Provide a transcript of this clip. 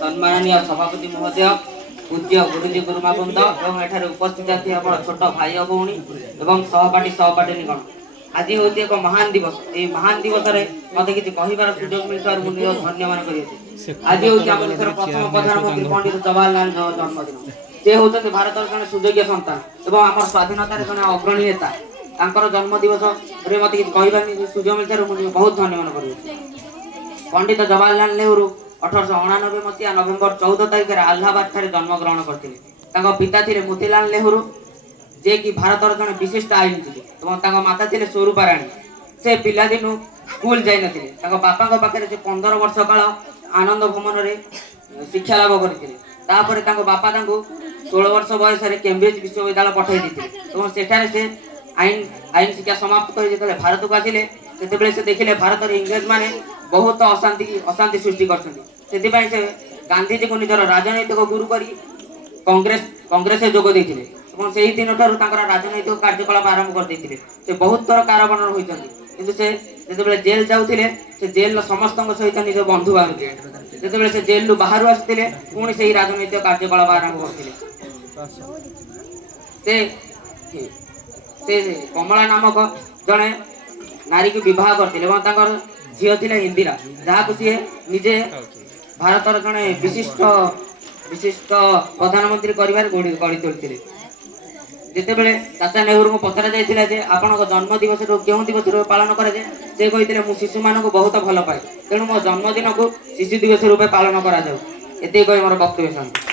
सम्माननीय सभापति महोदय, पूज्य गुरुजी गुरुमा बृंद और एठारे उपस्थित थी आम छोट भाई भौणी और सहपाठी सहपाठिनीगण। आज हूँ एक महान दिवस। ये महान दिवस मत कि कहार सुजोग मिलता धन्य मान कर। आज हूँ आम देशर प्रथम प्रधानमंत्री पंडित जवाहरलाल नेहरू जन्मदिन। से होते भारत जन सुजोग्य सन्तान और आम स्वाधीनतार जन अग्रणी नेता। जन्म दिवस मत कि कह सुजोग मिलता मुझे बहुत धन्य मान कर। पंडित जवाहरलाल नेहरू 1899 मसीहा नवेम्बर 14 तारिख आलाहाबाद ठारे जन्म ग्रहण करते। पिता थे मोतीलाल नेहरू जे कि भारत जन विशिष्ट आईनजीवी। माता थे स्वरूपा राणी। से पिलादिनु स्कूल जाई नथिले। बापा पाखे से 15 वर्ष काल आनंद भवन रे शिक्षा लाभ करते। बापा 16 वर्ष बयस केम्ब्रिज विश्वविद्यालय पठाई देते। सेठारे से आईन शिक्षा समाप्त कर भारत को आसिले से देखिले भारत इंग्रेज माने बहुत अशांति सृष्टि कर गांधीजी को निजर राजनैतिक गुरु करी कांग्रेस जोग देते। से ही दिन ठार राजनैतिक कार्यकलाप आरंभ कर देते। से बहुत थर कारबार होती से जेल जाऊे से जेल समस्त सहित निज बंधु बांधुते। जो से जेल बाहर आसते पुणी से राजनैतिक कार्यकलाप आरंभ करते। कमला नामक जड़े नारी को विवाह करते। झील थी इंदिरा जहाँ को सी निजे भारत जड़े विशिष्ट प्रधानमंत्री गढ़ी तोड़ते। जितेबले चाचा नेहरू को पचरा जाइए आपण जन्म दिवस क्यों दिवस पालन करे से कहते मु शिशु मान को बहुत भल पाए तेणु मो जन्मदिन को शिशु दिवस रूपे पालन करा जाऊ। एत मोर वक्तव्य।